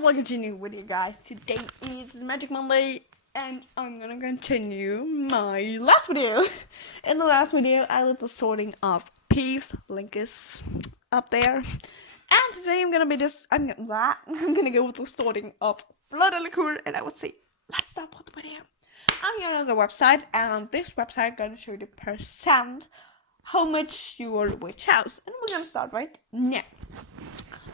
And we'll continue with you guys. Today is Magic Monday, and I'm gonna continue my last video. In the last video, I did the sorting of Peeves. Link is up there. And today I'm gonna go with the sorting of Fleur and I would say, let's start with the video. I'm here on the website, and this website gonna show you the percent how much you are which house. And we're gonna start right now.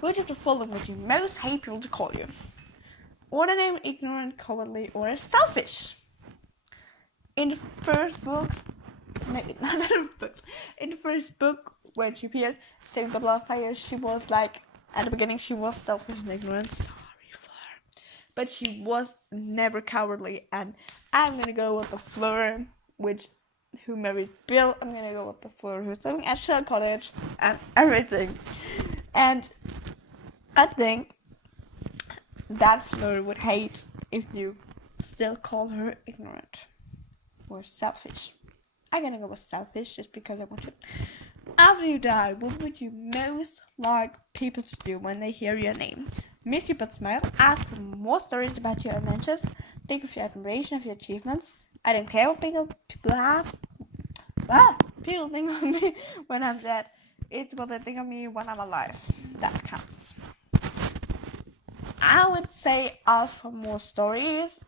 Which of the following would you most hate people to call you? Ordinary, ignorant, cowardly, or selfish? In the first books, in the first book when she appeared, saved a lot of fire, she was like, at the beginning she was selfish and ignorant. Sorry, Fleur. But she was never cowardly, and I'm gonna go with the Fleur, who married Bill. I'm gonna go with the Fleur who's living at Shell Cottage and everything. And I think that Fleur would hate if you still call her ignorant or selfish. I'm gonna go with selfish just because I want to. After you die, what would you most like people to do when they hear your name? Miss you but smile, ask for more stories about your adventures, think of your admiration of your achievements. I don't care what people think of me when I'm dead. It's what they think of me when I'm alive that counts. I would say ask for more stories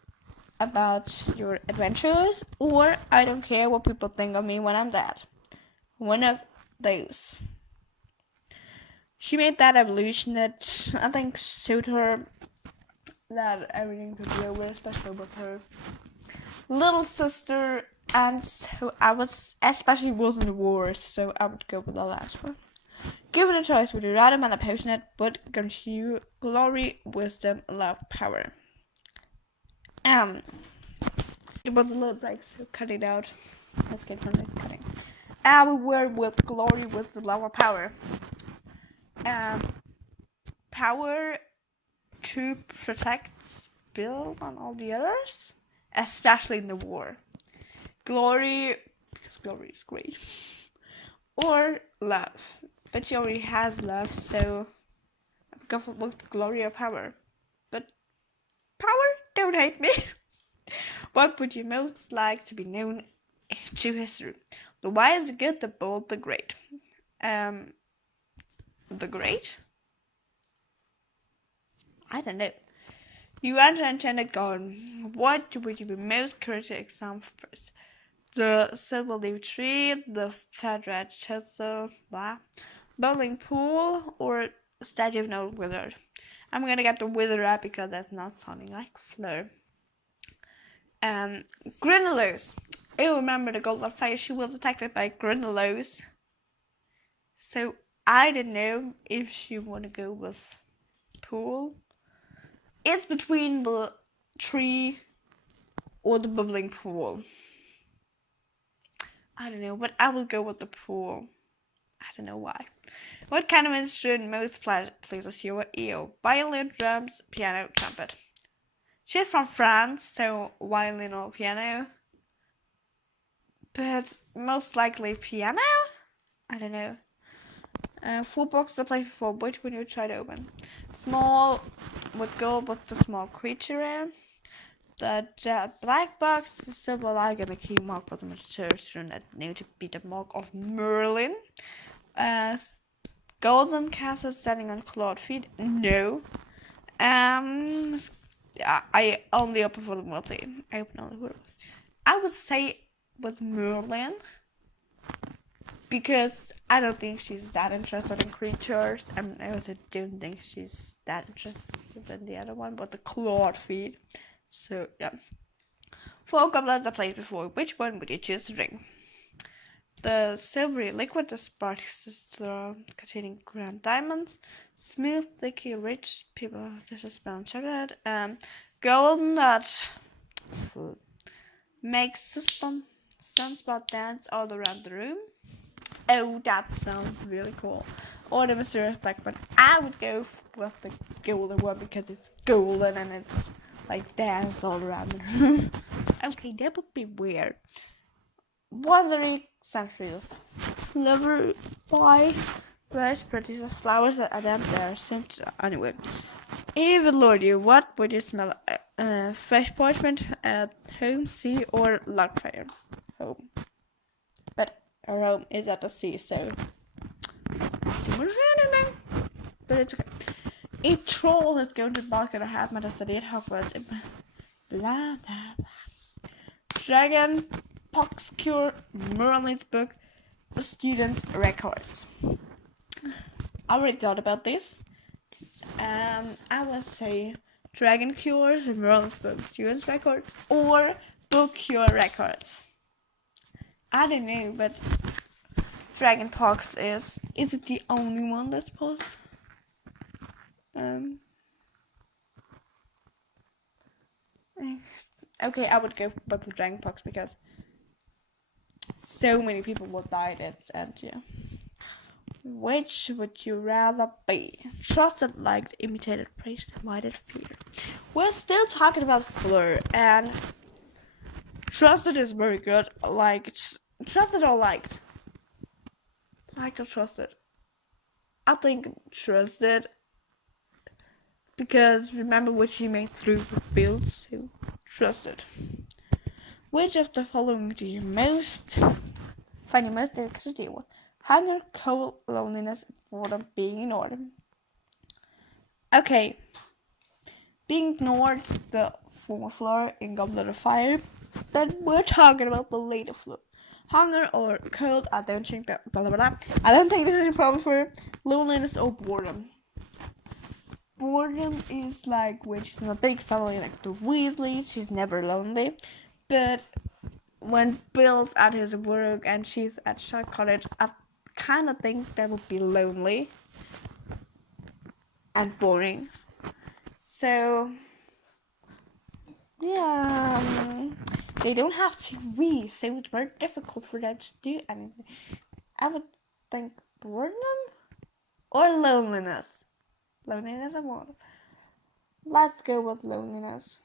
about your adventures, or I don't care what people think of me when I'm dead. One of those. She made that evolution that I think showed her that everything could be over, especially with her little sister, and so I was especially was in the war, so I would go with the last one. Given a choice, would you rather man a potion that would grant you glory, wisdom, love, power? It was a little break, so cut it out. Let's get from the cutting. I would wear with glory, wisdom, love, or power. Power to protect Bill and all the others, especially in the war. Glory, because glory is great. Or love. But she already has love, so I'm going for both glory or power. But power, don't hate me. What would you most like to be known to history? The wise, the good, the bold, the great. The great? I don't know. You are the intended garden. What would you be most curious to examine first? The silver leaf tree, the fat red chisel, bowling pool, or statue of no wizard. I'm gonna get the wizard out because that's not sounding like Fleur. Grindelows. Oh, remember the golden fire? She was attacked by Grindelows. So I don't know if she wanna go with pool. It's between the tree or the bubbling pool. I don't know, but I will go with the pool. I don't know why. What kind of instrument most pleases your ear? Violin, drums, piano, trumpet. She's from France, so violin or piano. But most likely piano? I don't know. 4 boxes to play before. Which one you try to open? Small would go with the small creature. The black box, the silver lag, and the key mark for the material that need to be the mark of Merlin. Golden castle standing on clawed feet. No. I only open for the multi. I open only for. I would say with Merlin, because I don't think she's that interested in creatures, and I also don't think she's that interested in the other one, but the clawed feet. So, yeah. 4 goblets I played before. Which one would you choose to drink? The silvery liquid, the sparks containing grand diamonds. Smooth, sticky, rich, people, this is brown chocolate. Golden nut. Makes sunspot dance all around the room. Oh, that sounds really cool. Or the mysterious black one. I would go with the golden one because it's golden and it's like dance all around the room. Okay, that would be weird. 1 century of Fleur by Fresh produces flowers that are them there since anyway. If it lured you, what would you smell? Fresh parchment at home, sea, or log fire? Home. But our home is at the sea, so. But it's okay. A troll is going to bark at a hat matter study at Hogwarts. Blah blah blah. Dragon pox cure Merlin's book. Students' records. I already thought about this. I would say Dragon Cures, Merlin's book, students' records, or book cure records. I don't know, but Dragon Pox is it the only one that's possible? Okay, I would go with the Dragon Pox because so many people will die it, and yeah. Which would you rather be? Trusted, liked, imitated, praised, invited, feared. We're still talking about Fleur, and trusted is very good. Liked, trusted or liked? Liked or trusted? I think trusted, because remember what she made through the builds, so trusted. Which of the following do you find you most difficult to deal with? Hunger, cold, loneliness, boredom, being ignored. Okay. Being ignored, the former Fleur in Goblet of Fire. But we're talking about the later Fleur. Hunger or cold, I don't think that. Blah, blah, blah. I don't think there's any problem for her. Loneliness or boredom. Boredom is like when she's in a big family like the Weasleys. She's never lonely. But when Bill's at his work and she's at Shark Cottage, I kind of think that would be lonely and boring. So yeah, they don't have TV, so it's very difficult for them to do anything. I would think boredom or loneliness. Loneliness, I want. Let's go with loneliness.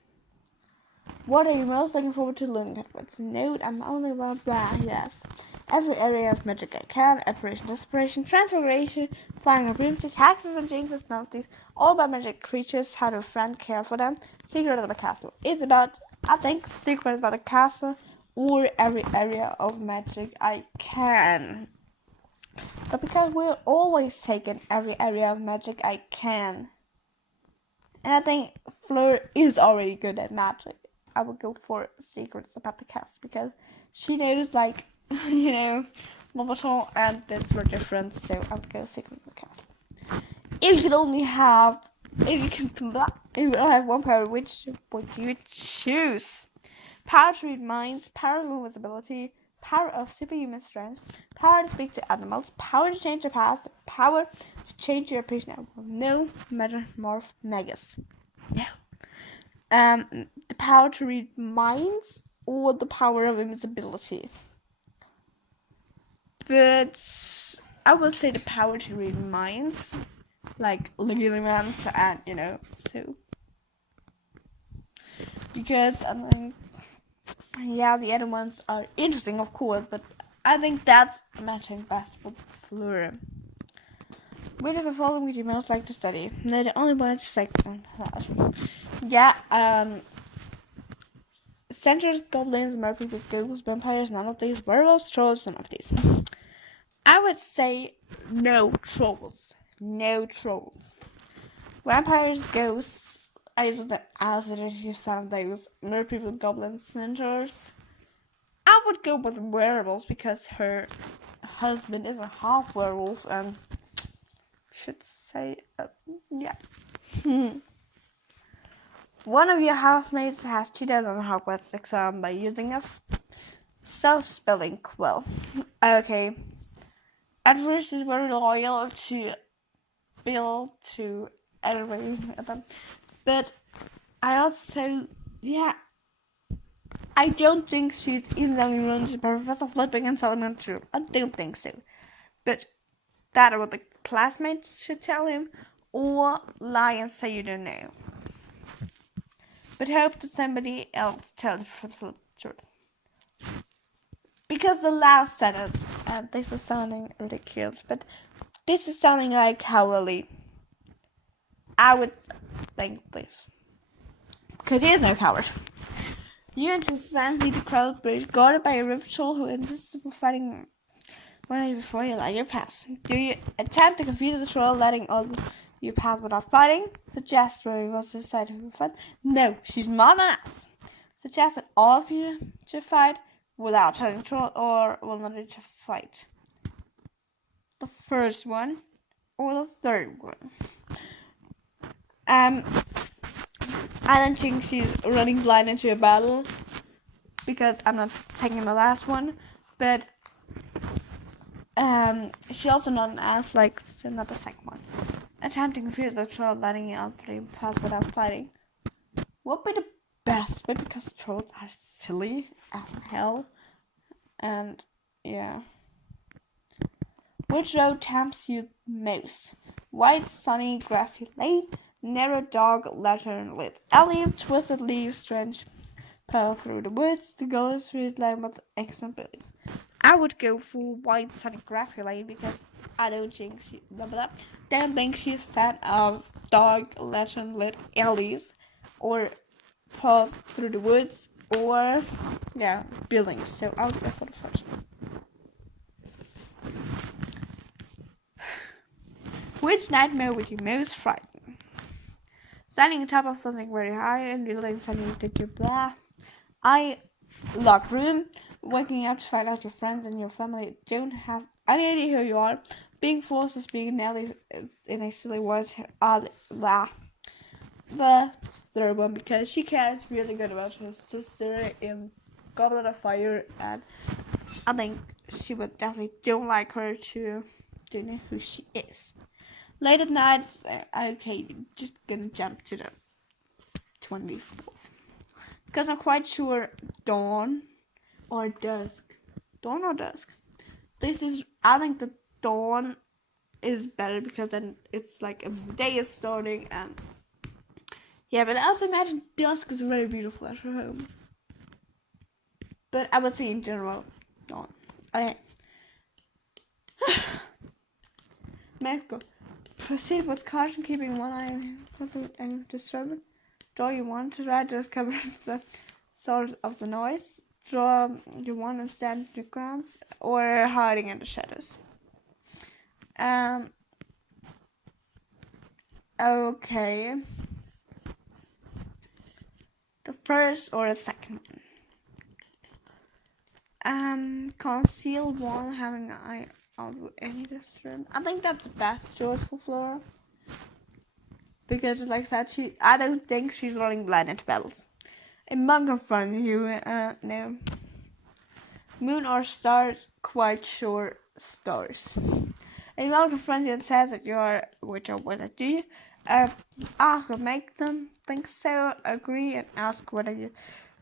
What are you most looking forward to learning Hogwarts? Note, I'm only about blah, yes. Every area of magic I can, apparition, desperation, transfiguration, flying on broomsticks, hexes and jinxes, melodies, all about magic creatures, how to friend care for them, secret of the castle. It's about, I think, secret about the castle, or every area of magic I can. But because we're always taking every area of magic I can. And I think Fleur is already good at magic. I would go for secrets about the castle because she knows, like, you know, Mobile and that's very different. So I would go secrets of the castle. If you can only have, if you only have one power, which would you choose? Power to read minds, power of invisibility, power of superhuman strength, power to speak to animals, power to change the past, power to change your opinion. No metamorph megas. No. The power to read minds or the power of invisibility. But I would say the power to read minds, like ligaments and so. Because I think, yeah, the other ones are interesting, of course, but I think that's matching best with Fleur. Which of the following would you most like to study? No, the only one is second. Yeah, centaurs, goblins, merpeople, ghosts, vampires, none of these. Werewolves, trolls, none of these. I would say no trolls. No trolls. Vampires, ghosts, I don't know, I also don't use fan of those. Merpeople, goblins, centaurs. I would go with werewolves because her husband is a half werewolf and should say, yeah. One of your housemates has cheated on a Hogwarts exam by using a self-spelling quill. Okay. At first, she's very loyal to Bill, to everyone, but I also, yeah, I don't think she's easily run to Professor Flipping and telling the truth. I don't think so. But that or what the classmates should tell him, or lie and say you don't know. But hope that somebody else tells the truth. Because the last sentence, and this is sounding ridiculous, but this is sounding like how really I would think this. Because he is no coward. You and your friends lead the crowd bridge, guarded by a ripped troll who insists upon fighting one night before you let your pass. Do you attempt to confuse the troll, letting all you pass without fighting? Suggest Rory wants to decide who will fight. No, she's not an ass. Suggest that all of you should fight without telling the troll, or will not reach a fight. The first one or the third one. I don't think she's running blind into a battle because I'm not taking the last one, but she also not an ass like so not the second one. Attempting to confuse the troll, letting all three pass without fighting would be the best, but because trolls are silly as hell, and yeah. Which road tempts you most? White, sunny, grassy lane, narrow dog, lantern lit alley, twisted leaves, trench, path through the woods, the golden street line with excellent buildings. I would go for white, sunny, grassy lane because I don't think she's a fan of dog, lantern lit alleys, or path through the woods, or yeah, buildings. So I'll go for the first one. Which nightmare would you most frighten? Standing on top of something very high and realizing something that you blah. Locked room. Waking up to find out your friends and your family don't have any idea who you are. Being forced to speak Nelly in a silly voice. Blah. The third one, because she cares really good about her sister in Goblet of Fire, and I think she would definitely don't like her to don't know who she is. Late at night, okay, just gonna jump to the 24th. Because I'm quite sure dawn or dusk. I think the dawn is better because then it's like a day is starting and yeah, but I also imagine dusk is very beautiful at her home. But I would say in general, dawn. Okay. Let's go. Proceed with caution, keeping one eye on any disturbance. Draw your one to try to discover the source of the noise. Draw your one and stand your grounds, or hiding in the shadows. Okay. The first or the second one. Conceal one, having an eye out with any disturbance. I think that's the best choice for Fleur. Because like I said, I don't think she's running blind into battles. A monk confront you, no. Moon or stars, quite sure stars. A monk confront you and says that you are, which are what I do. Ask or make them think so, agree and ask whether you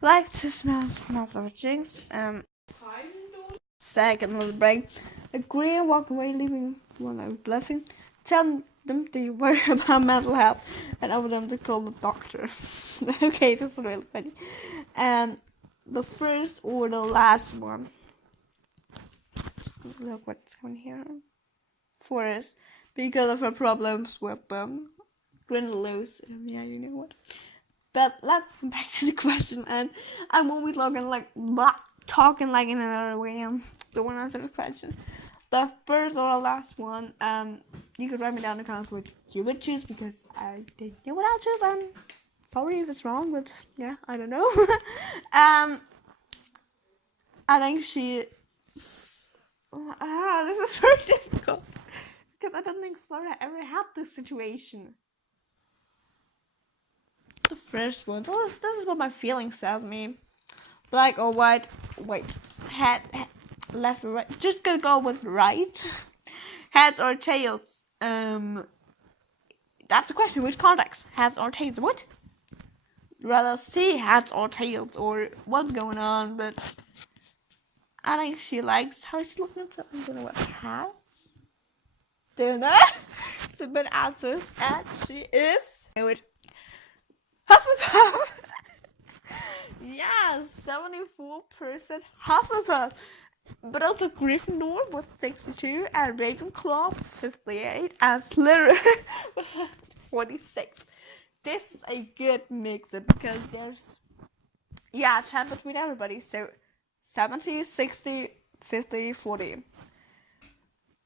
like to smell of jinx. Second little break. Agree and walk away, leaving one out bluffing. Tell them that you worry about mental health and over them to call the doctor. Okay, that's really funny. The first or the last one. Look what's coming here. Fleurs, because of her problems with Grindelows, and yeah, you know what. But let's come back to the question, and I won't be talking like in another way. Don't want to answer the question. The first or the last one, you could write me down in the comments what you would choose, because I didn't know what I'll choose. I'm sorry if it's wrong, but yeah, I don't know. I think this is very difficult, because I don't think Fleur ever had this situation. The first one, this is what my feeling says me. Black or white, wait, head, left or right, just gonna go with right. Heads or tails, that's the question, which context, heads or tails, what? Rather see heads or tails, or what's going on, but I think she likes how she's looking at something. I'm gonna wear hats. Don't know. Some good answers, and she is Hufflepuff. Yeah, 74% Hufflepuff. But also Gryffindor with 62, and Ravenclaw with 58, and Slytherin with 46. this is a good mix-up because there's, yeah, a chance between everybody. So 70, 60, 50, 40.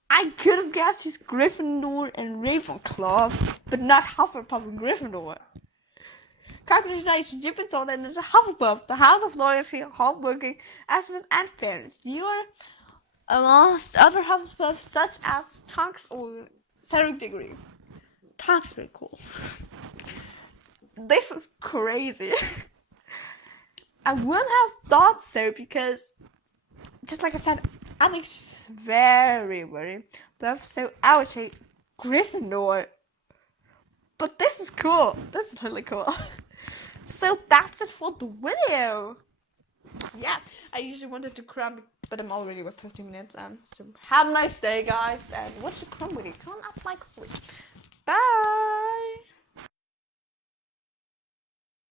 I could have guessed he's Gryffindor and Ravenclaw, but not Hufflepuff and Gryffindor. Congratulations, you've been sorted into Hufflepuff, the House of Loyalty, Hardworking, Excellence, and Fairness. You are amongst other Hufflepuffs such as Tonks or Cedric Diggory. Tonks is very cool. This is crazy. I wouldn't have thought so because, just like I said, I think she's very, very buff. So I would say Gryffindor. But this is cool. This is really cool. So that's it for the video. Yeah, I usually wanted to crumb, but I'm already with 15 minutes. So have a nice day, guys, and watch the crumb video. Turn up like 3. Bye.